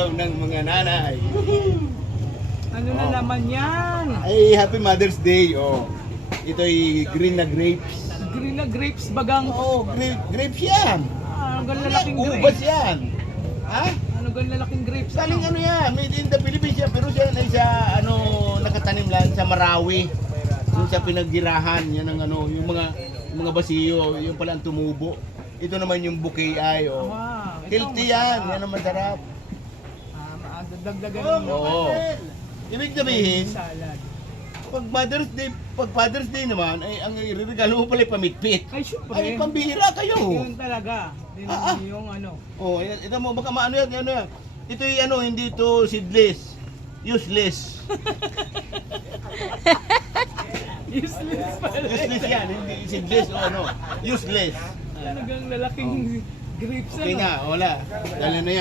araw ng mga nanay. Ano na naman yan? Ay, Happy Mother's Day. Oh. Ito ay green na grapes. Green na grapes bagang. Oo, grapes yan. Ano gan lalaking Ubas grapes? yan. Ha? Ano gan lalaking grapes? Saling ano yan, made in the Philippines yan. Pero siya ay sa ano, nakatanim lang sa Marawi. Yung sa pinaggirahan, yan ang ano, yung mga basiyo, yung pala ang tumubo. Ito naman yung bouquet ay, oh. Wow, ito, Healthy yan, masarap. yan ang masarap. Dagdagan mo. Oo. Ibig sabihin, Salad. pag Father's Day naman, ay ang iregalo mo pala ay pamitpit. Ay, syempre. Ay, pambihira kayo. Yun talaga. Yung ano. Oh, ito mo, baka maano yan, ano yan. Ito yung ano, hindi ito seedless. Useless. Useless pala. Useless yan, hindi seedless o ano. Useless. Talagang lalaking grapes. Okay ano? na, wala. Dali na yan.